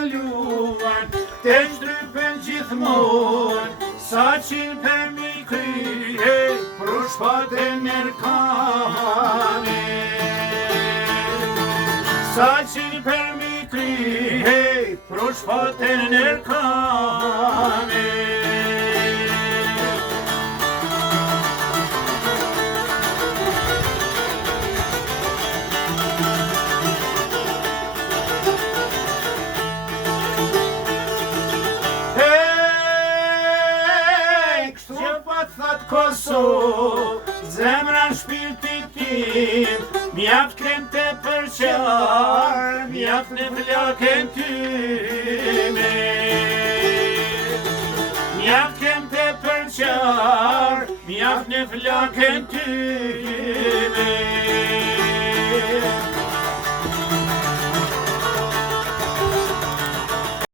luan, te shtrëpen gjithmon, sa qilë për mi kryhe, pro shpatën nërkane. Sa qilë për mi kryhe, pro shpatën nërkane. Thatë Kosovë, zemra në shpirtit tim, mjaft krem të përqarë, mjaft në flakën tyme. Mjaft krem të përqarë, mjaft në flakën tyme.